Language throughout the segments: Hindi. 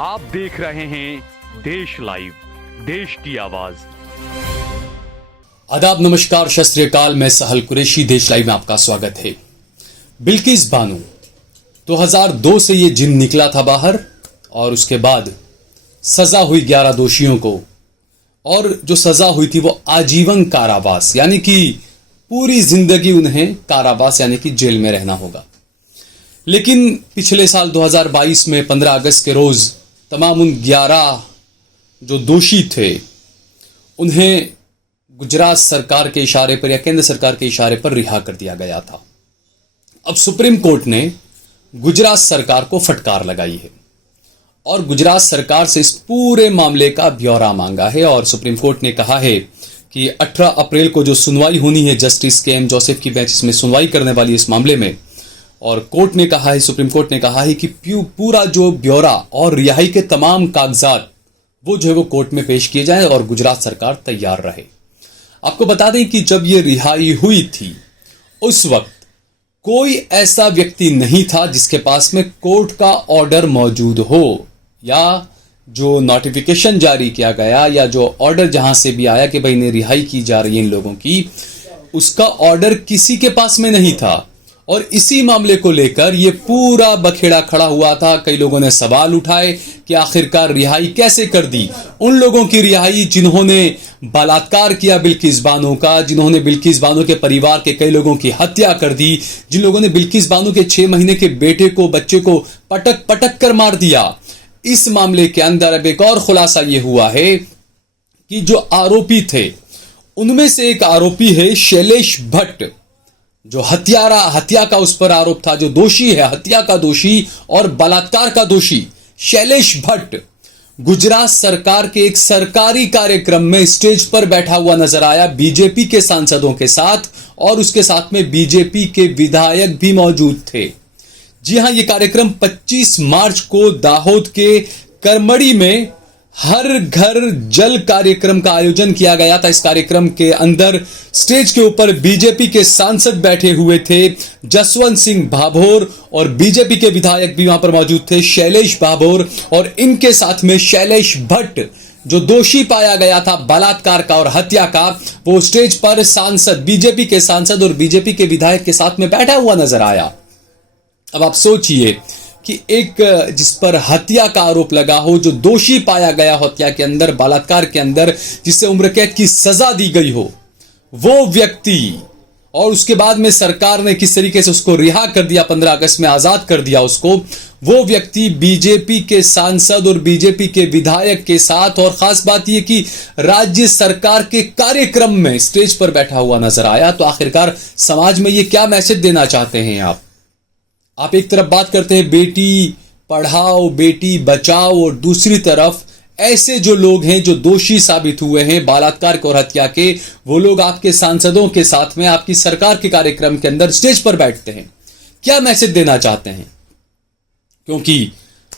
आप देख रहे हैं देश लाइव, देश की आवाज। आदाब, नमस्कार, सत श्री अकाल। मैं सहल कुरैशी, देश लाइव में आपका स्वागत है। बिल्किस बानो 2002 से ये जिन निकला था बाहर और उसके बाद सजा हुई 11 दोषियों को, और जो सजा हुई थी वो आजीवन कारावास, यानी कि पूरी जिंदगी उन्हें कारावास यानी कि जेल में रहना होगा। लेकिन पिछले साल 2022 में 15 अगस्त के रोज तमाम उन 11 जो दोषी थे उन्हें गुजरात सरकार के इशारे पर या केंद्र सरकार के इशारे पर रिहा कर दिया गया था। अब सुप्रीम कोर्ट ने गुजरात सरकार को फटकार लगाई है और गुजरात सरकार से इस पूरे मामले का ब्यौरा मांगा है। और सुप्रीम कोर्ट ने कहा है कि 18 अप्रैल को जो सुनवाई होनी है, जस्टिस के.एम. जोसेफ की बेंच इसमें सुनवाई करने वाली है इस मामले में। और कोर्ट ने कहा है, सुप्रीम कोर्ट ने कहा है कि पूरा जो ब्यौरा और रिहाई के तमाम कागजात वो जो है वो कोर्ट में पेश किए जाएं और गुजरात सरकार तैयार रहे। आपको बता दें कि जब ये रिहाई हुई थी उस वक्त कोई ऐसा व्यक्ति नहीं था जिसके पास में कोर्ट का ऑर्डर मौजूद हो, या जो नोटिफिकेशन जारी किया गया या जो ऑर्डर जहां से भी आया कि भाई इन्हें रिहाई की जा रही है इन लोगों की, उसका ऑर्डर किसी के पास में नहीं था। और इसी मामले को लेकर ये पूरा बखेड़ा खड़ा हुआ था। कई लोगों ने सवाल उठाए कि आखिरकार रिहाई कैसे कर दी उन लोगों की रिहाई जिन्होंने बलात्कार किया बिल्किस बानो का, जिन्होंने बिल्किस बानो के परिवार के कई लोगों की हत्या कर दी, जिन लोगों ने बिल्किस बानो के 6 महीने के बेटे को, बच्चे को पटक पटक कर मार दिया। इस मामले के अंदर अब एक और खुलासा यह हुआ है कि जो आरोपी थे उनमें से एक आरोपी है शैलेश भट्ट, जो हत्या का उस पर आरोप था, जो दोषी है, हत्या का दोषी और बलात्कार का दोषी शैलेश भट्ट गुजरात सरकार के एक सरकारी कार्यक्रम में स्टेज पर बैठा हुआ नजर आया बीजेपी के सांसदों के साथ, और उसके साथ में बीजेपी के विधायक भी मौजूद थे। जी हां, यह कार्यक्रम 25 मार्च को दाहोद के करमड़ी में हर घर जल कार्यक्रम का आयोजन किया गया था। इस कार्यक्रम के अंदर स्टेज के ऊपर बीजेपी के सांसद बैठे हुए थे, जसवंत सिंह भाभोर, और बीजेपी के विधायक भी वहां पर मौजूद थे, शैलेश भाभोर, और इनके साथ में शैलेश भट्ट जो दोषी पाया गया था बलात्कार का और हत्या का, वो स्टेज पर सांसद, बीजेपी के सांसद और बीजेपी के विधायक के साथ में बैठा हुआ नजर आया। अब आप सोचिए कि एक जिस पर हत्या का आरोप लगा हो, जो दोषी पाया गया हो हत्या के अंदर, बलात्कार के अंदर, जिससे उम्र कैद की सजा दी गई हो, वो व्यक्ति, और उसके बाद में सरकार ने किस तरीके से उसको रिहा कर दिया, 15 अगस्त में आजाद कर दिया उसको, वो व्यक्ति बीजेपी के सांसद और बीजेपी के विधायक के साथ, और खास बात यह कि राज्य सरकार के कार्यक्रम में स्टेज पर बैठा हुआ नजर आया। तो आखिरकार समाज में ये क्या मैसेज देना चाहते हैं आप एक तरफ बात करते हैं बेटी पढ़ाओ बेटी बचाओ, और दूसरी तरफ ऐसे जो लोग हैं जो दोषी साबित हुए हैं बलात्कार और हत्या के, वो लोग आपके सांसदों के साथ में आपकी सरकार के कार्यक्रम के अंदर स्टेज पर बैठते हैं। क्या मैसेज देना चाहते हैं? क्योंकि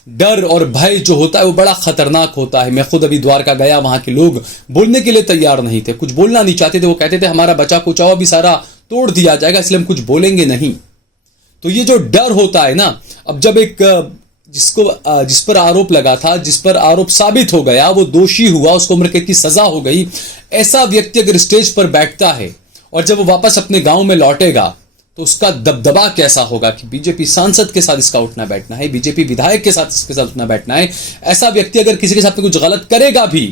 डर और भय जो होता है वो बड़ा खतरनाक होता है। मैं खुद अभी द्वारका गया, वहां के लोग बोलने के लिए तैयार नहीं थे, कुछ बोलना नहीं चाहते थे। वो कहते थे हमारा बचा कुचावा भी सारा तोड़ दिया जाएगा, इसलिए हम कुछ बोलेंगे नहीं। तो ये जो डर होता है ना, अब जब एक जिस पर आरोप लगा था, जिस पर आरोप साबित हो गया, वो दोषी हुआ, उसको उम्र कैद की सजा हो गई, ऐसा व्यक्ति अगर स्टेज पर बैठता है और जब वो वापस अपने गांव में लौटेगा तो उसका दबदबा कैसा होगा कि बीजेपी सांसद के साथ इसका उठना बैठना है, बीजेपी विधायक के साथ इसके साथ उठना बैठना है। ऐसा व्यक्ति अगर किसी के साथ कुछ गलत करेगा भी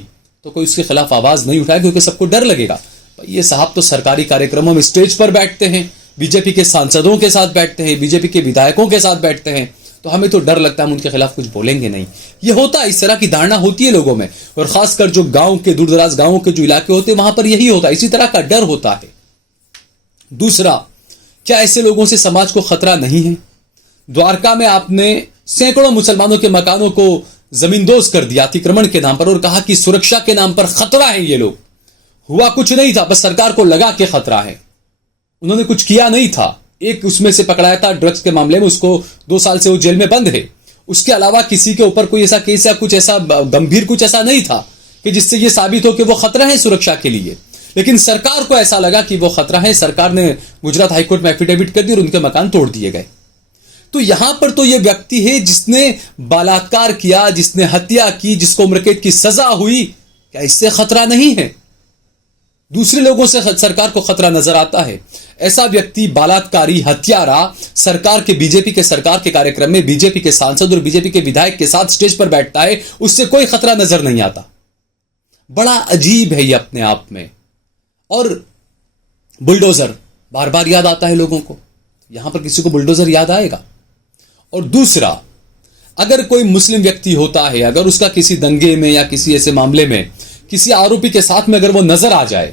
तो कोई उसके खिलाफ आवाज नहीं उठाएगा, क्योंकि सबको डर लगेगा ये साहब तो सरकारी कार्यक्रमों में स्टेज पर बैठते हैं, बीजेपी के सांसदों के साथ बैठते हैं, बीजेपी के विधायकों के साथ बैठते हैं, तो हमें तो डर लगता है हम उनके खिलाफ कुछ बोलेंगे नहीं। ये होता है, इस तरह की धारणा होती है लोगों में, और खासकर जो गांव के दूर दराज गांवों के जो इलाके होते हैं वहां पर यही होता है, इसी तरह का डर होता है। दूसरा, क्या ऐसे लोगों से समाज को खतरा नहीं है? द्वारका में आपने सैकड़ों मुसलमानों के मकानों को जमींदोज कर दिया अतिक्रमण के नाम पर, और कहा कि सुरक्षा के नाम पर खतरा है ये लोग। हुआ कुछ नहीं था, बस सरकार को लगा के खतरा है, उन्होंने कुछ किया नहीं था। एक उसमें से पकड़ाया था ड्रग्स के मामले में, उसको 2 साल से वो जेल में बंद है। उसके अलावा किसी के ऊपर कोई ऐसा केस या कुछ ऐसा गंभीर कुछ ऐसा नहीं था कि जिससे ये साबित हो कि वो खतरा है सुरक्षा के लिए। लेकिन सरकार को ऐसा लगा कि वो खतरा है, सरकार ने गुजरात हाईकोर्ट में एफिडेविट कर दी और उनके मकान तोड़ दिए गए। तो यहां पर तो यह व्यक्ति है जिसने बलात्कार किया, जिसने हत्या की, जिसको उम्र कैद की सजा हुई, क्या इससे खतरा नहीं है? दूसरे लोगों से सरकार को खतरा नजर आता है। ऐसा व्यक्ति, बलात्कारी, हत्यारा, सरकार के, बीजेपी के सरकार के कार्यक्रम में बीजेपी के सांसद और बीजेपी के विधायक के साथ स्टेज पर बैठता है, उससे कोई खतरा नजर नहीं आता। बड़ा अजीब है ये अपने आप में। और बुलडोजर बार बार याद आता है लोगों को। यहां पर किसी को बुलडोजर याद आएगा? और दूसरा, अगर कोई मुस्लिम व्यक्ति होता है, अगर उसका किसी दंगे में या किसी ऐसे मामले में किसी आरोपी के साथ में अगर वो नजर आ जाए,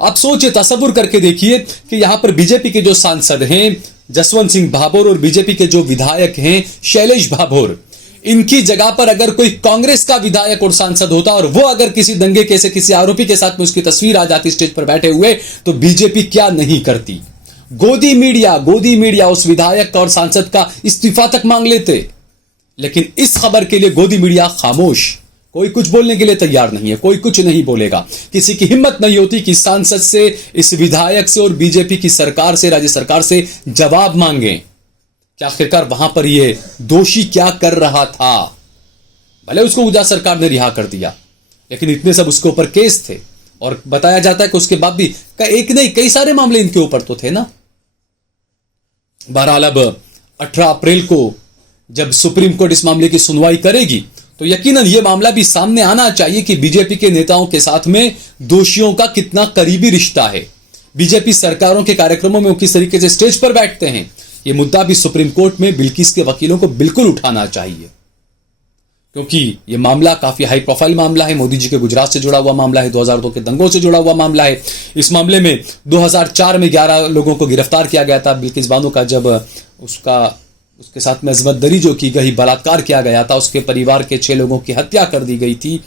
आप सोचिए, तसव्वुर करके देखिए कि यहां पर बीजेपी के जो सांसद हैं जसवंत सिंह भाभोर और बीजेपी के जो विधायक हैं शैलेश भाभोर, इनकी जगह पर अगर कोई कांग्रेस का विधायक और सांसद होता और वो अगर किसी दंगे के से किसी आरोपी के साथ में उसकी तस्वीर आ जाती स्टेज पर बैठे हुए, तो बीजेपी क्या नहीं करती? गोदी मीडिया उस विधायक और सांसद का इस्तीफा तक मांग लेते। लेकिन इस खबर के लिए गोदी मीडिया खामोश, कोई कुछ बोलने के लिए तैयार नहीं है, कोई कुछ नहीं बोलेगा। किसी की हिम्मत नहीं होती कि सांसद से, इस विधायक से और बीजेपी की सरकार से, राज्य सरकार से जवाब मांगे कि आखिरकार वहां पर ये दोषी क्या कर रहा था। भले उसको गुजरात सरकार ने रिहा कर दिया, लेकिन इतने सब उसके ऊपर केस थे और बताया जाता है कि उसके बाद भी एक नहीं कई सारे मामले इनके ऊपर तो थे ना। बहरहाल अब 18 अप्रैल को जब सुप्रीम कोर्ट इस मामले की सुनवाई करेगी तो यकीनन यह मामला भी सामने आना चाहिए कि बीजेपी के नेताओं के साथ में दोषियों का कितना करीबी रिश्ता है। बीजेपी सरकारों के कार्यक्रमों में वो किस तरीके से स्टेज पर बैठते हैं, यह मुद्दा भी सुप्रीम कोर्ट में बिल्किस के वकीलों को बिल्कुल उठाना चाहिए, क्योंकि यह मामला काफी हाई प्रोफाइल मामला है। मोदी जी के गुजरात से जुड़ा हुआ मामला है, 2002 के दंगों से जुड़ा हुआ मामला है। इस मामले में 2004 में 11 लोगों को गिरफ्तार किया गया था बिल्किस बानो का, जब उसके साथ में अजमत दरी जो की गई, बलात्कार किया गया था, उसके परिवार के 6 लोगों की हत्या कर दी गई थी।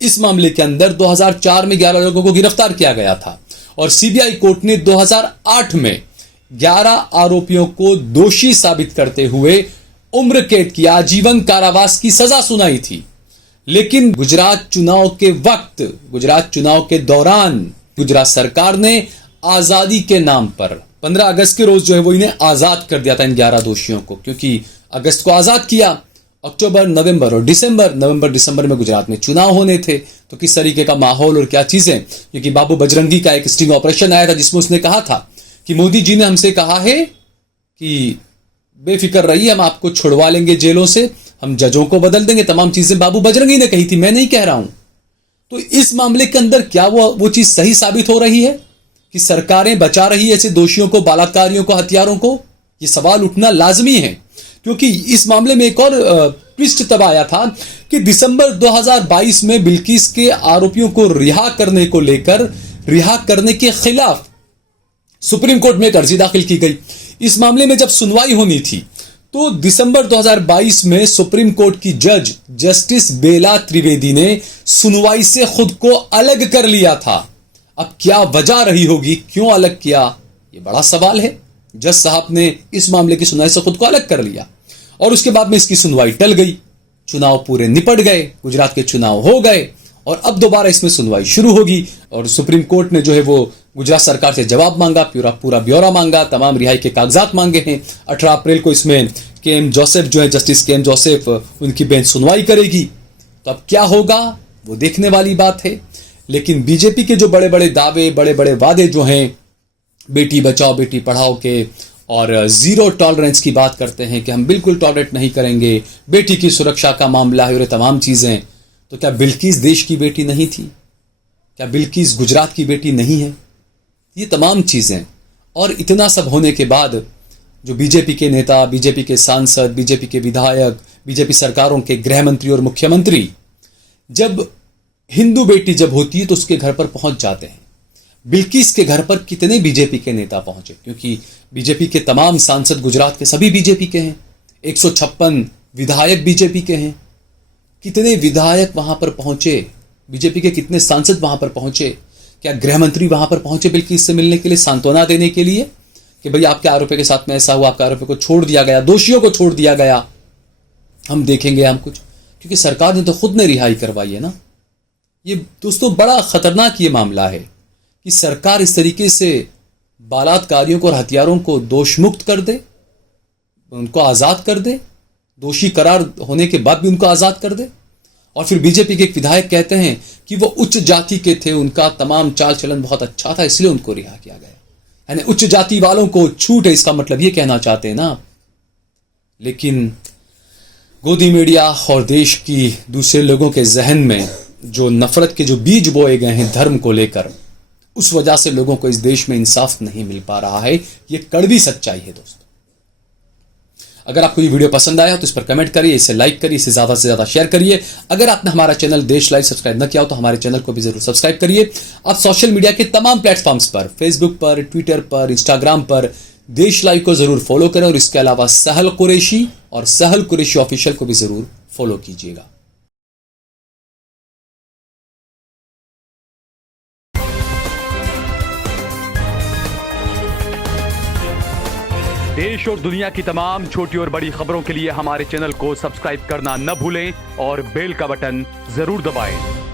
इस मामले के अंदर 2004 में 11 लोगों को गिरफ्तार किया गया था और सीबीआई कोर्ट ने 2008 में 11 आरोपियों को दोषी साबित करते हुए उम्र कैद की, आजीवन कारावास की सजा सुनाई थी। लेकिन गुजरात चुनाव के वक्त, गुजरात चुनाव के दौरान गुजरात सरकार ने आजादी के नाम पर 15 अगस्त के रोज जो है वो इन्हें आजाद कर दिया था, इन 11 दोषियों को, क्योंकि अगस्त को आजाद किया। अक्टूबर, नवंबर और दिसंबर में गुजरात में चुनाव होने थे, तो किस तरीके का माहौल और क्या चीजें, क्योंकि बाबू बजरंगी का एक स्टिंग ऑपरेशन आया था जिसमें उसने कहा था कि मोदी जी ने हमसे कहा है कि बेफिक्र रहिए, हम आपको छुड़वा लेंगे जेलों से, हम जजों को बदल देंगे, तमाम चीजें बाबू बजरंगी ने कही थी, मैं नहीं कह रहा हूं। तो इस मामले के अंदर क्या वो चीज सही साबित हो रही है कि सरकारें बचा रही है ऐसे दोषियों को, बलात्कारियों को, हत्यारों को? ये सवाल उठना लाजमी है, क्योंकि इस मामले में एक और ट्विस्ट तब आया था कि दिसंबर 2022 में बिल्किस के आरोपियों को रिहा करने को लेकर, रिहा करने के खिलाफ सुप्रीम कोर्ट में एक अर्जी दाखिल की गई। इस मामले में जब सुनवाई होनी थी तो दिसंबर 2022 में सुप्रीम कोर्ट की जज जस्टिस बेला त्रिवेदी ने सुनवाई से खुद को अलग कर लिया था। अब क्या वजह रही होगी, क्यों अलग किया, ये बड़ा सवाल है। जज साहब ने इस मामले की सुनवाई से खुद को अलग कर लिया और उसके बाद में इसकी सुनवाई टल गई, चुनाव पूरे निपट गए, गुजरात के चुनाव हो गए और अब दोबारा इसमें सुनवाई शुरू होगी। और सुप्रीम कोर्ट ने जो है वो गुजरात सरकार से जवाब मांगा, पूरा ब्यौरा मांगा, तमाम रिहाई के कागजात मांगे हैं। 18 अप्रैल को इसमें के.एम. जोसेफ जो है, जस्टिस के.एम. जोसेफ, उनकी बेंच सुनवाई करेगी। तो अब क्या होगा वो देखने वाली बात है। लेकिन बीजेपी के जो बड़े बड़े दावे, बड़े बड़े वादे जो हैं, बेटी बचाओ बेटी पढ़ाओ के, और जीरो टॉलरेंस की बात करते हैं कि हम बिल्कुल टॉलरेट नहीं करेंगे, बेटी की सुरक्षा का मामला है और तमाम चीजें, तो क्या बिल्किस देश की बेटी नहीं थी? क्या बिल्किस गुजरात की बेटी नहीं है? ये तमाम चीजें, और इतना सब होने के बाद जो बीजेपी के नेता, बीजेपी के सांसद, बीजेपी के विधायक, बीजेपी सरकारों के गृह मंत्री और मुख्यमंत्री जब हिंदू बेटी जब होती है तो उसके घर पर पहुंच जाते हैं। बिल्किस के घर पर कितने बीजेपी के नेता पहुंचे, क्योंकि बीजेपी के तमाम सांसद गुजरात के सभी बीजेपी के हैं, 156 विधायक बीजेपी के हैं। कितने विधायक वहां पर पहुंचे, बीजेपी के कितने सांसद वहां पर पहुंचे? क्या गृह मंत्री वहां पर पहुंचे बिल्किस से मिलने के लिए, सांत्वना देने के लिए कि भाई आपके आरोपी के साथ में ऐसा हुआ, आपके आरोपी को छोड़ दिया गया, दोषियों को छोड़ दिया गया, हम देखेंगे हम कुछ, क्योंकि सरकार ने तो खुद ने रिहाई करवाई है ना। ये दोस्तों बड़ा खतरनाक ये मामला है कि सरकार इस तरीके से बलात्कारियों को और हत्यारों को दोष मुक्त कर दे। उनको आज़ाद कर दे, दोषी करार होने के बाद भी उनको आज़ाद कर दे। और फिर बीजेपी के एक विधायक कहते हैं कि वो उच्च जाति के थे, उनका तमाम चाल चलन बहुत अच्छा था, इसलिए उनको रिहा किया गया। यानी उच्च जाति वालों को छूट है, इसका मतलब ये कहना चाहते हैं ना। लेकिन गोदी मीडिया और देश की दूसरे लोगों के जहन में जो नफरत के जो बीज बोए गए हैं धर्म को लेकर, उस वजह से लोगों को इस देश में इंसाफ नहीं मिल पा रहा है। ये कड़वी सच्चाई है दोस्तों। अगर आपको ये वीडियो पसंद आया तो इस पर कमेंट करिए, इसे लाइक करिए, इसे ज्यादा से ज्यादा शेयर करिए। अगर आपने हमारा चैनल देश लाइव सब्सक्राइब न किया हो तो हमारे चैनल को भी जरूर सब्सक्राइब करिए। आप सोशल मीडिया के तमाम प्लेटफॉर्म्स पर, फेसबुक पर, ट्विटर पर, इंस्टाग्राम पर देश लाइव को जरूर फॉलो करें और इसके अलावा सहल कुरैशी और सहल कुरैशी ऑफिशियल को भी जरूर फॉलो कीजिएगा। देश और दुनिया की तमाम छोटी और बड़ी खबरों के लिए हमारे चैनल को सब्सक्राइब करना न भूलें और बेल का बटन जरूर दबाएं।